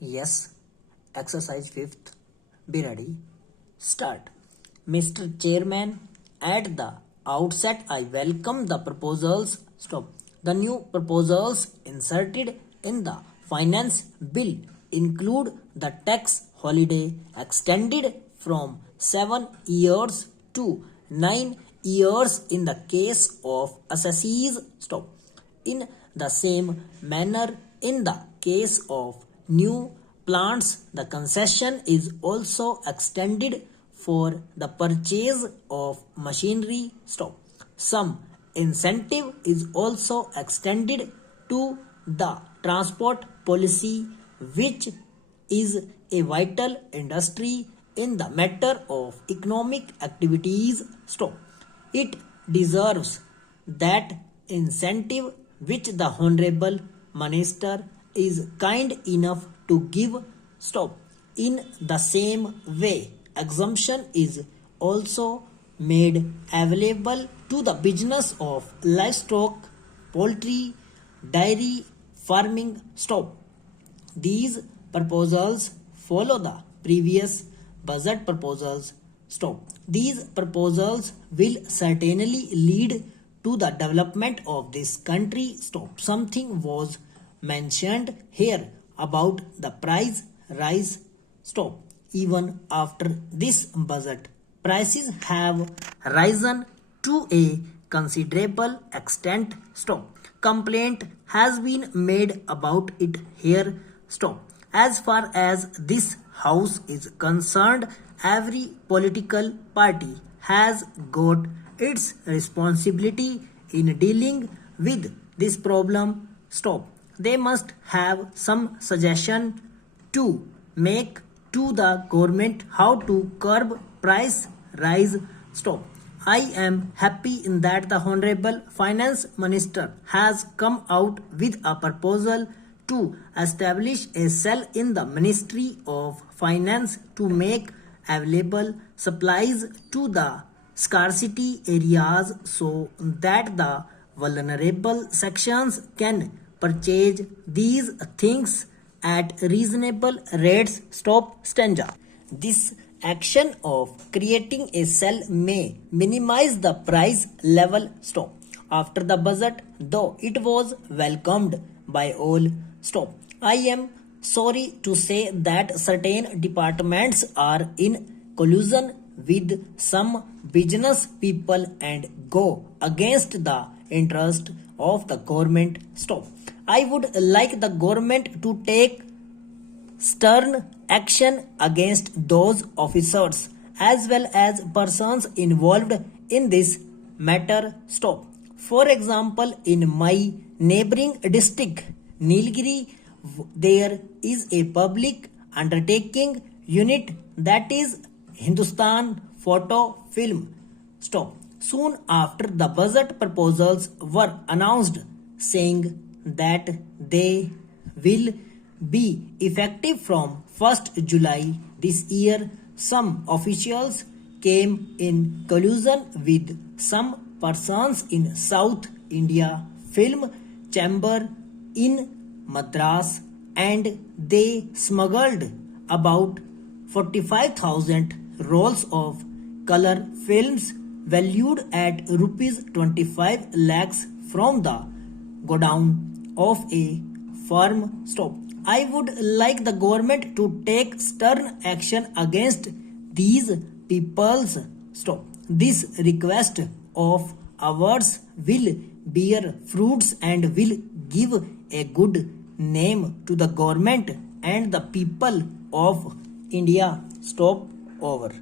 Yes, exercise fifth. Be ready. Start. Mr. Chairman, at the outset, I welcome the proposals. Stop. The new proposals inserted in the finance bill include the tax holiday extended from 7 years to 9 years in the case of assessees. Stop. In the same manner, in the case of new plants, the concession is also extended for the purchase of machinery. Stop. Some incentive is also extended to the transport policy, which is a vital industry in the matter of economic activities. Stop. It deserves that incentive which the Honorable Minister is kind enough to give. Stop. In the same way, exemption is also made available to the business of livestock, poultry, dairy, farming. Stop. These proposals follow the previous budget proposals. Stop. These proposals will certainly lead to the development of this country. Stop. Something was mentioned here about the price rise. Stop. Even after this budget, prices have risen to a considerable extent. Stop. Complaint has been made about it here. Stop. As far as this house is concerned, every political party has got its responsibility in dealing with this problem. Stop. They must have some suggestion to make to the government how to curb price rise. Stop. I am happy in that the Honorable Finance Minister has come out with a proposal to establish a cell in the Ministry of Finance to make available supplies to the scarcity areas so that the vulnerable sections can purchase these things at reasonable rates. Stop. Stanza. This action of creating a cell may minimize the price level. Stop. After the budget, though it was welcomed by all. Stop. I am sorry to say that certain departments are in collusion with some business people and go against the interest of the government. Stop. I would like the government to take stern action against those officers as well as persons involved in this matter. Stop. For example, in my neighboring district, Nilgiri, there is a public undertaking unit that is Hindustan Photo Film. Stop. Soon after the budget proposals were announced saying that they will be effective from 1st July this year, some officials came in collusion with some persons in South India Film Chamber in Madras and they smuggled about 45,000 rolls of color films valued at rupees 25 lakhs from the godown of a firm. Stop. I would like the government to take stern action against these peoples. Stop. This request of ours will bear fruits and will give a good name to the government and the people of India. Stop. Over.